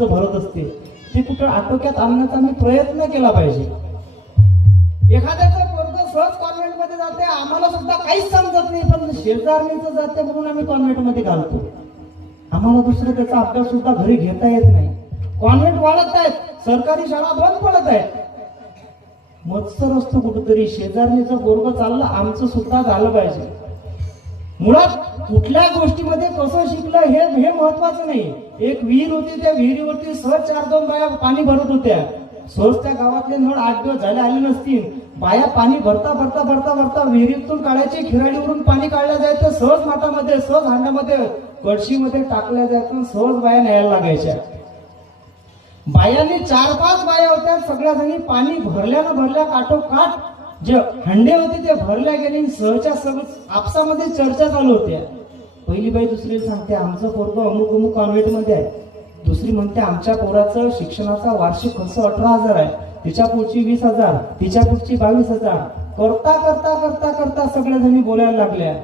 खर्च भरत असते ते कुठं आटोक्यात आणण्याचा आम्ही प्रयत्न केला पाहिजे. एखाद्याचं पोरग सहज कॉन्व्हेंटमध्ये जाते, आम्हाला सुद्धा काहीच समजत नाही, पण शेजारणीचं जाते म्हणून आम्ही कॉन्व्हेंटमध्ये घालतो. आम्हाला दुसरं त्याचा अभ्यास सुद्धा घरी घेता येत नाही. कॉन्व्हेंट वाढत आहेत, सरकारी शाळा बंद पडत आहेत. मत्सर असतो कुठेतरी, शेजारणीचं पोरग चाललं, आमचं सुद्धा झालं पाहिजे. मुळात कुठल्या गोष्टीमध्ये कसं शिकलं हे महत्वाचं नाही. एक विहीर होती, त्या विहिरीवरती सहज 4-2 बाया पाणी भरत होत्या. सहज त्या गावातले नळ 8 दिवस झाले आले नसतील. बाया पाणी भरता भरता भरता भरता विहिरीतून काढायचे, खिराडीवरून पाणी काढलं जायचं, सहज माठामध्ये, सहज हांड्यामध्ये, कळशीमध्ये टाकल्या जायचं, सहज बाया न्यायला लागायच्या. बायांनी 4-5 बाया होत्या, सगळ्या जणी पाणी भरल्या काठोकाठ जे हंडे होते ते भरल्या गेले. सहच्या सगळं आपसामध्ये चर्चा चालू होत्या. पहिली बाई दुसरीला सांगते आमचं पोरगं अमुक अमुक कॉन्व्हेंटमध्ये आहे. दुसरी म्हणते आमच्या पोराचं शिक्षणाचा वार्षिक खर्च 18,000 आहे, तिच्या पुढची 20,000, तिच्या पुढची 22,000. करता करता करता करता सगळ्या जणी बोलायला लागल्या.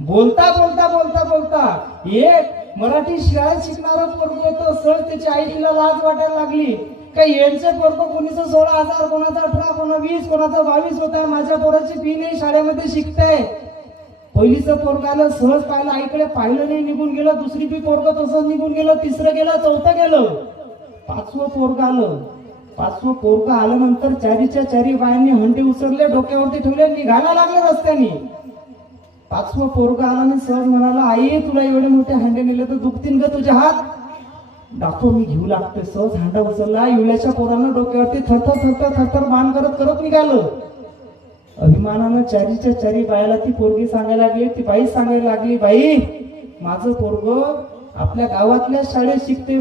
बोलता बोलता बोलता बोलता एक मराठी शाळेत शिकणारं पोरग होतं, सहज त्याच्या आईला लाज वाटायला लागली. काही यांचे पोरग कोणीचं 16,000, कोणाचं 18, कोणा 20, कोणाचं 22 होत आहे. माझ्या पोराची फी नाही, शाळेमध्ये शिकते. पहिलीचं पोरग आलं, सहज पाहिलं, आईकडे पाहिलं नाही, निघून गेलं. दुसरी बी पोरग तसंच निघून गेलं. तिसरं गेलं, चौथं गेलं. 5वं पोरग आलं. 5वं पोरग आल्यानंतर चारीच्या चारी बायांनी हंडे उचलले, डोक्यावरती ठेवले, निघायला लागले रस्त्याने. 5वं पोरग आला आणि सहज म्हणाला आई तुला एवढे मोठे हंडे नेले तर दुखतील ग तुझे हात, दाखव मी घेऊ लागते. सहज हांडा उचलला. युल्याच्या पोरानं डोक्यावरती थरथर थरथर थरथर मान करत करत निघालं. अभिमानानं चारीच्या चारी बायाला ती पोरगी सांगायला लागली. ती बाई सांगायला लागली बाई माझं पोरग आपल्या गावातल्या शाळेत शिकते.